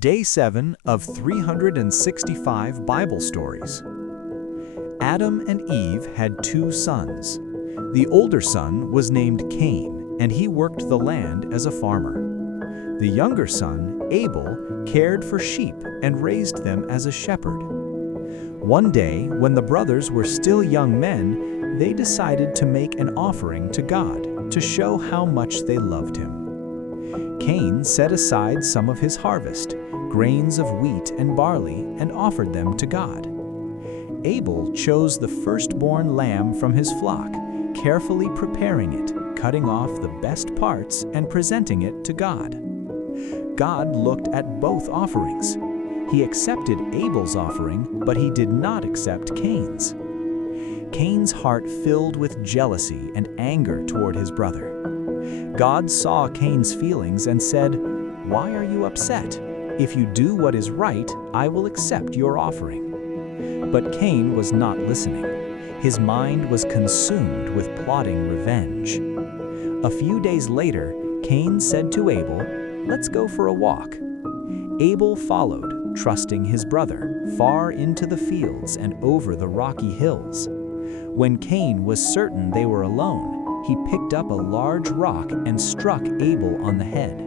Day 7 of 365 Bible stories. Adam and Eve had two sons. The older son was named Cain, and he worked the land as a farmer. The younger son, Abel, cared for sheep and raised them as a shepherd. One day, when the brothers were still young men, they decided to make an offering to God to show how much they loved him. Cain set aside some of his harvest, grains of wheat and barley, and offered them to God. Abel chose the firstborn lamb from his flock, carefully preparing it, cutting off the best parts and presenting it to God. God looked at both offerings. He accepted Abel's offering, but he did not accept Cain's. Cain's heart filled with jealousy and anger toward his brother. God saw Cain's feelings and said, "Why are you upset? If you do what is right, I will accept your offering." But Cain was not listening. His mind was consumed with plotting revenge. A few days later, Cain said to Abel, "Let's go for a walk." Abel followed, trusting his brother, far into the fields and over the rocky hills. When Cain was certain they were alone, he picked up a large rock and struck Abel on the head.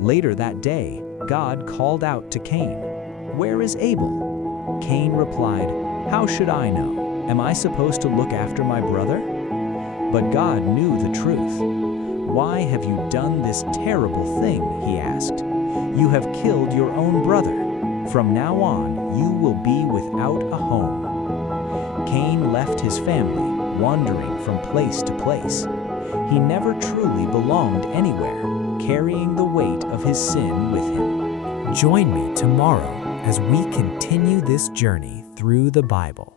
Later that day, God called out to Cain, "Where is Abel?" Cain replied, "How should I know? Am I supposed to look after my brother?" But God knew the truth. "Why have you done this terrible thing?" he asked. "You have killed your own brother. From now on, you will be without a home." Cain left his family, wandering from place to place. He never truly belonged anywhere, carrying the weight of his sin with him. Join me tomorrow as we continue this journey through the Bible.